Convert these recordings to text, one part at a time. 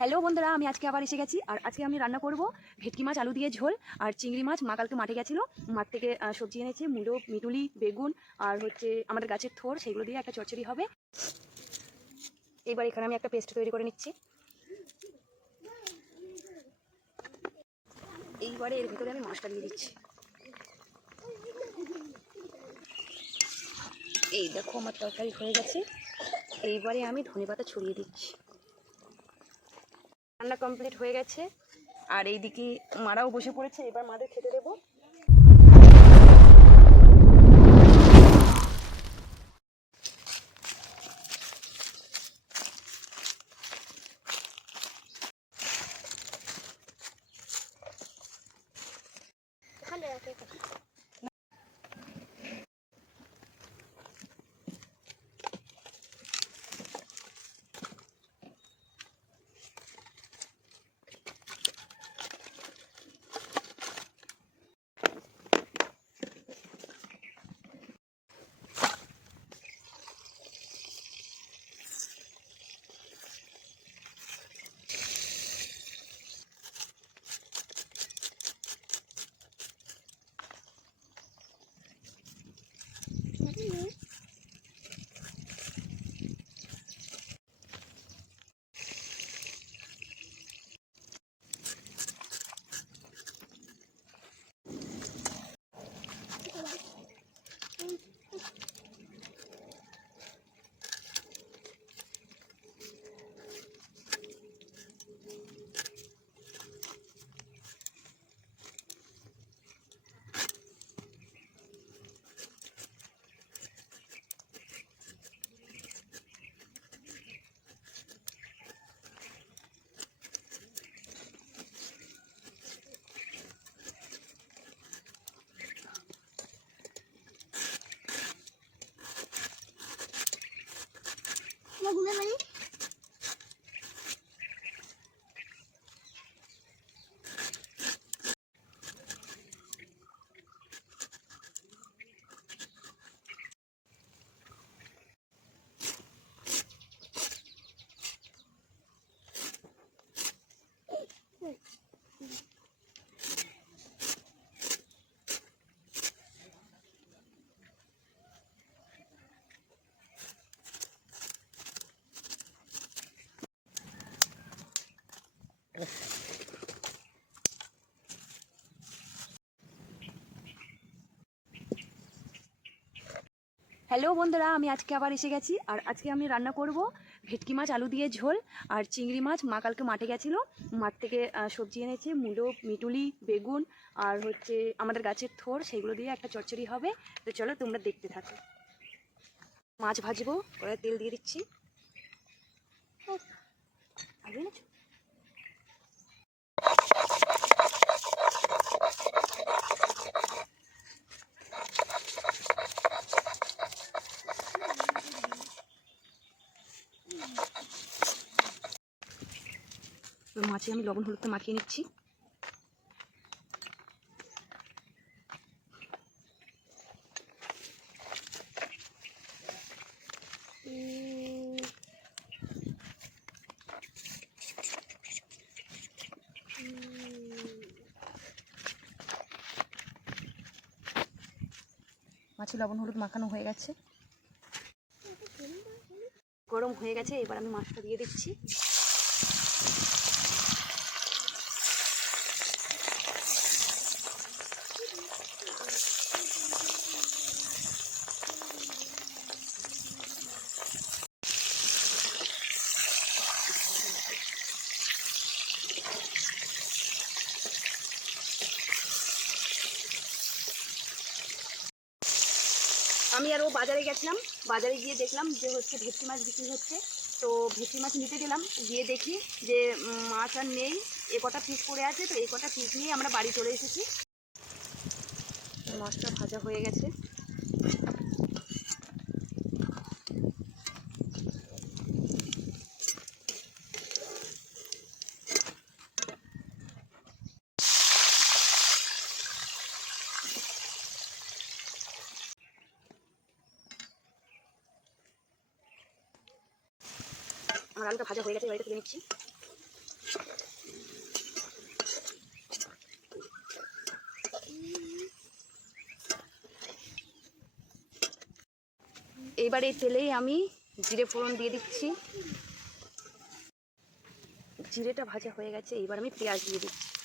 Hello বন্ধুরা, আমি আজকে আবার এসে গেছি। আর আজকে আমি রান্না করব ভেটকি মাছ, আলু দিয়ে ঝোল আর চিংড়ি মাছ। মা কালকে মাঠে গেছিল। মাঠ থেকে সবজি এনেছে, মুলো, মিটুলি, বেগুন আর হচ্ছে আমাদের গাছের থোর, সেগুলো দিয়ে একটা চচ্চড়ি হবে। এবার এখানে আমি একটা পেস্ট তৈরি করে নিচ্ছি। এইবারে এর ভিতরে আমি মাছটা দিয়ে দিচ্ছি। এই দেখো, আমার তরকারি হয়ে গেছে। এইবারে আমি ধনেপাতা ছড়িয়ে দিচ্ছি। রান্না কমপ্লিট হয়ে গেছে। আর এইদিকে মারাও বসে পড়েছে এবার মাদের খেতে দেবো। হ্যালো বন্ধুরা, আমি আজকে আবার এসে গেছি। আর আজকে আমি রান্না করব ভেটকি মাছ, আলু দিয়ে ঝোল আর চিংড়ি মাছ। মা কালকে মাঠে গেছিল। মাঠ থেকে সবজি এনেছে, মুলো, মিটুলি, বেগুন আর হচ্ছে আমাদের গাছের থোর, সেগুলো দিয়ে একটা চচ্চড়ি হবে। তো চলো তোমরা দেখতে থাকো। মাছ ভাজবো কড়াই তেল দিয়ে দিচ্ছি। মাছে আমি লবণ হলুদটা মাখিয়ে নিচ্ছি। মাছে লবণ হলুদ মাখানো হয়ে গেছে। গরম হয়ে গেছে, এবার আমি মাছটা দিয়ে দিচ্ছি। আমি আরও বাজারে গেছিলাম, বাজারে গিয়ে দেখলাম যে হচ্ছে ভেটকি মাছ বিক্রি হচ্ছে। তো ভেটকি মাছ নিতে গেলাম, গিয়ে দেখি যে মাছ আর নেই, এ কটা পিস পড়ে আছে, তো এই কটা পিস নিয়ে আমরা বাড়ি চলে এসেছি। মাছটা ভাজা হয়ে গেছে। আমার আলুটা ভাজা হয়ে গেছে, এবার তুলে নিচ্ছি। এইবার এই তেলেই আমি জিরে ফোড়ন দিয়ে দিচ্ছি। জিরেটা ভাজা হয়ে গেছে এইবার আমি পেঁয়াজ দিয়ে দিচ্ছি।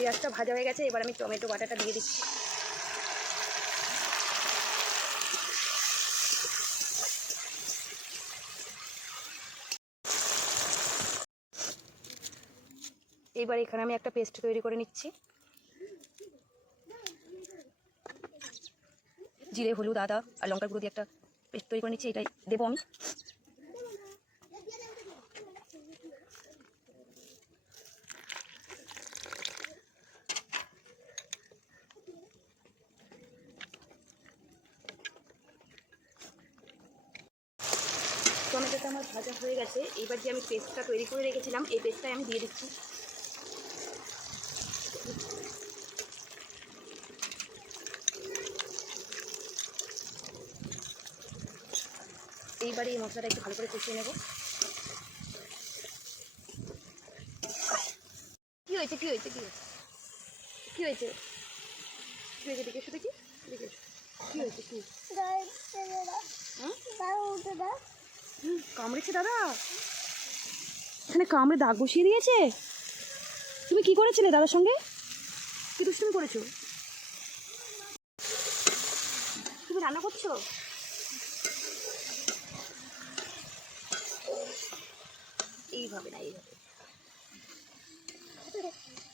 পেঁয়াজটা ভাজা হয়ে গেছে, এবার আমি টমেটো বাটাটা দিয়ে দিচ্ছি। এবার এখানে আমি একটা পেস্ট তৈরি করে নিচ্ছি। জিরে, হলুদ, আদা আর লঙ্কার গুঁড়ো দিয়ে একটা পেস্ট তৈরি করে নিচ্ছি, এটাই দেবো আমি। টমেটোটা আমার ভাজা হয়ে গেছে। এবার যে আমি পেস্টটা তৈরি করে রেখেছিলাম এই পেস্টটাই আমি দিয়ে দিচ্ছি। এইবারে এই মশলাটা একটু ভালো করে কষিয়ে নেব। কি হয়েছে কি হয়েছে কি হয়েছে? কি হয়েছে? কি হয়েছে দেখে এসো দেখি। দেখে এসো। কি হয়েছে কি কামড়েছে দাদা। এখানে কামড়ে দাগ বসিয়ে দিয়েছে। তুমি কি করেছিলে দাদার সঙ্গে? কি দুষ্টুমি করেছ? তুমি রান্না করছ? এইভাবে না, এইভাবে।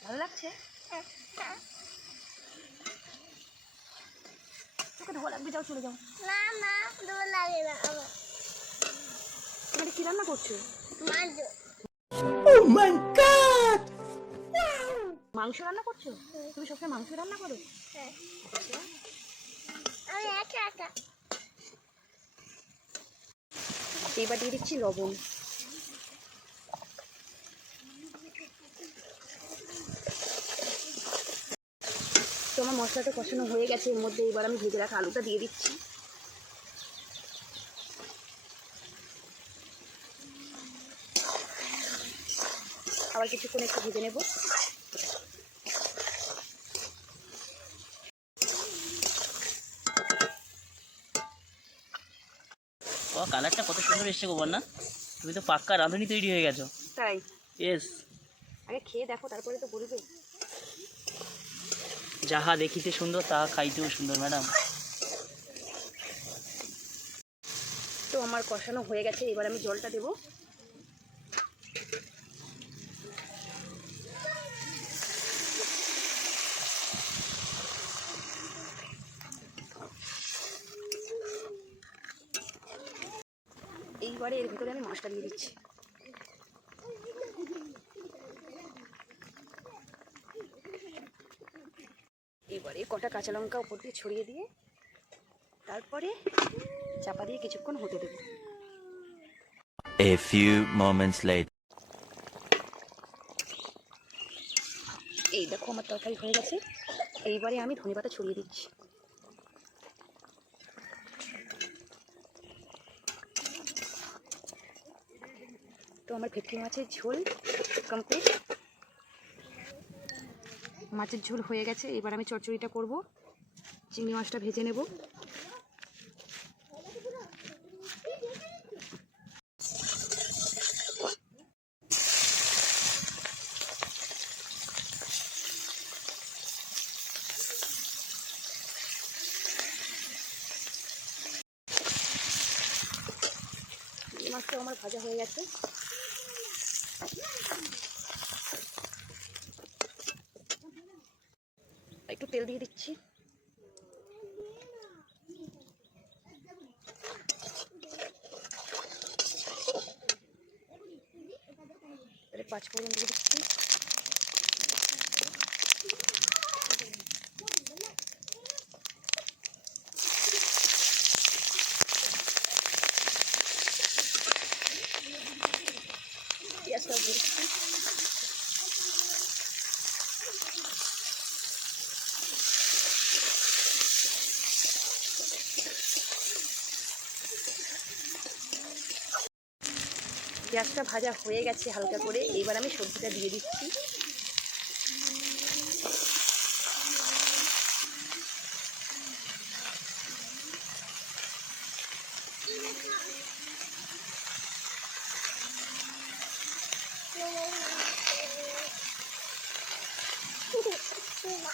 ভালো লাগছে? তোকে ধোয়া লাগবে, যাও চলে যাও। না না দোল লাগে না আমার কি রান্না করছ? মাংস। রান্না করছ? তুমি সবসময় মাংস রান্না করো? আমি একা একা। এবার দিয়ে দিচ্ছি লবণ। তো আমার মশলাটা কষানো হয়ে গেছে এর মধ্যে এবার আমি ভেজে রাখা আলুটা দিয়ে দিচ্ছি। আবার কিছুক্ষণ একটু ভেজে নেব। ও কালারটা কত সুন্দর এসছে গোবর না তুমি তো পাক্কা রাঁধুনি তৈরি হয়ে গেছো। তাই? ইয়েস আগে খেয়ে দেখো তারপরে তো বলবে। যাহা দেখিতে সুন্দর তাহা খাইতেও সুন্দর ম্যাডাম। তো আমার কষানো হয়ে গেছে এবার আমি জলটা দেবো। এইবারে এর ভিতরে আমি মাছটা দিয়ে দিচ্ছি। এবারে কটা কাঁচা লঙ্কা উপর দিয়ে ছড়িয়ে দিয়ে তারপরে চাপা দিয়ে কিছুক্ষণ হতে দেবো। A few moments later. এই দেখো আমার তরকারি হয়ে গেছে। এইবারে আমি ধনে পাতা ছড়িয়ে দিচ্ছি। তো আমার ভেটকি মাছের ঝোল কমপ্লিট মাছের ঝোল হয়ে গেছে, এবার আমি চচ্চড়িটা করব। চিংড়ি মাছটা ভেজে নেব। চিংড়ি মাছটাও আমার ভাজা হয়ে গেছে। একটু তেল দিয়ে দিচ্ছি। পাঁচ ফোড়ন দিয়ে দিচ্ছি। পেঁয়াজটাও দিয়ে দিচ্ছি। পেঁয়াজটা ভাজা হয়ে গেছে হালকা করে এবার আমি সবজিটা দিয়ে দিচ্ছি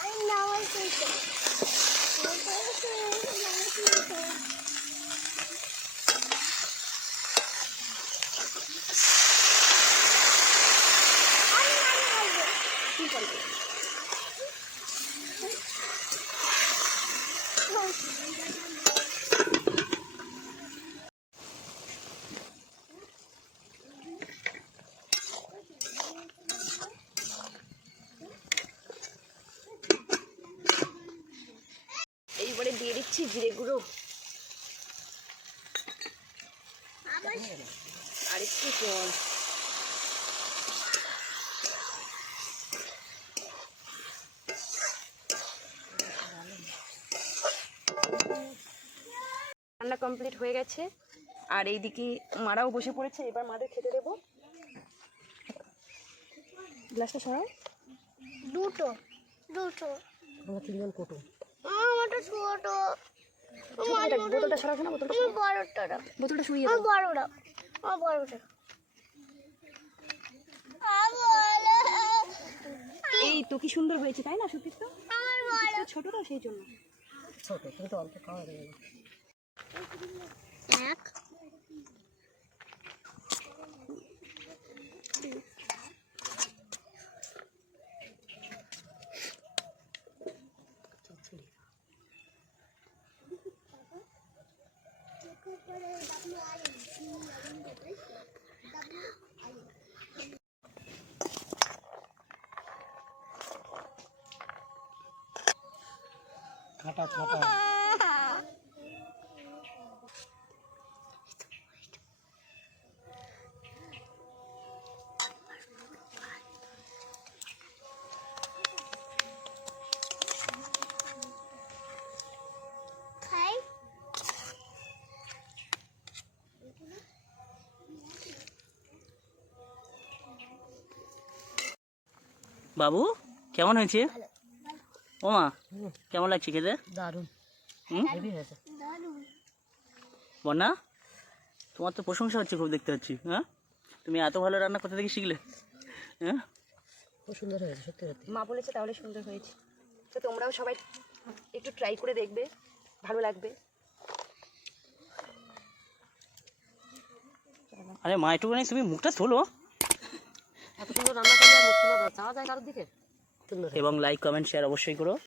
I'm now I think কি করব এইবারে দিয়ে দিচ্ছি জিরে গুঁড়ো আর একটু জল রান্না কমপ্লিট হয়ে গেছে। আর এইদিকে মারাও বসে পড়েছে এবার মাদের খেতে দেবো। গ্লাসটা সরাও। দুটো দুটো। আমরা তিনজন কোটো। আমারটা ছোট। বোতলটা সরাও না বোতলটা বড়টা দাও। বোতলটা সরিয়ে আমার দাও। বড়টা। আমার বড়টা। এই তো কি সুন্দর হয়েছে তাই না সত্যি তো আমার বড়। ছোট তো সেই জন্য। এক বাবু কেমন হয়েছে? ও মা কেমন লাগছে খেতে? দারুণ। হুম? হেভি হয়েছে। দারুণ বন্যা তোমার তো প্রশংসা হচ্ছে খুব দেখতে পাচ্ছি হ্যাঁ? তুমি এত ভালো রান্না কোথা থেকে শিখলে? হ্যাঁ? খুব সুন্দর হয়েছে সত্যি সত্যি। মা বলেছে তাহলে সুন্দর হয়েছে। তো তোমরাও সবাই একটু ট্রাই করে দেখবে ভালো লাগবে। আরে মা একটুখানি তুমি মুখটা তোলো এত সুন্দর রান্না যায় কারোর এবং লাইক কমেন্ট শেয়ার অবশ্যই করো।